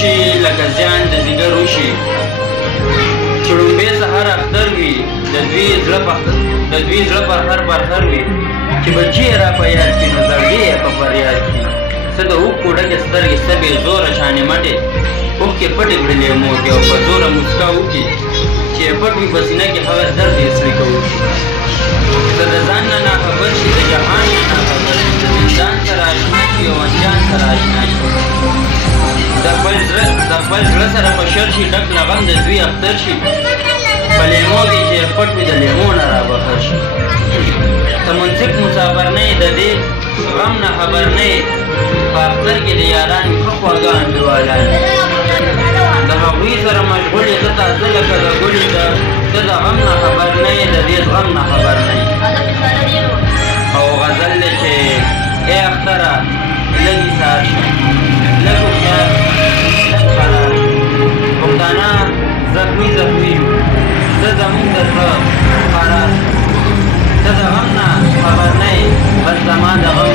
شي لکه زیان د ځیګر وشي چې ړومبې سهار اختر وي د دوی زړه پر هر برخر وي چې بچي یې را په یاد کړي نو زړګي یې په فریاد کړي څه د اوښکو ډکې سترګې سبې زوره شانې مټې اوښکې پټې کړي لیموکې او په زوره مسکا وکړي چې یې پټ وي په سینه کې هغه درد یې سړي کوي ته د ځان نه ناخبر شي د جهان نه ناخبر شي د زندان سره اشنا شي او انجان سره اشنا شي د خپل زړه سره په شر شي ډک له غم د دوی اختر شي په لیمو کې چې یې پټ وي د لیمو نه رابهر شي ته منصف مسافر نه یې د دې غم نه خبر نه یې په اختر کې د یارانو ښه خواږه انډیوالان د هغوی سره مشغول یې ته تازه لکه د ګلې ته د غم نه خبر نه یې د دې غم نه خبر نه یې او غزل دی چې ای اختره لږ ایثار شه لږ هوښیار لږ قرار پښتانه زخمي یو ته زموږ د زړه قرار ته د غم نه خبر نه یې بس زما د غم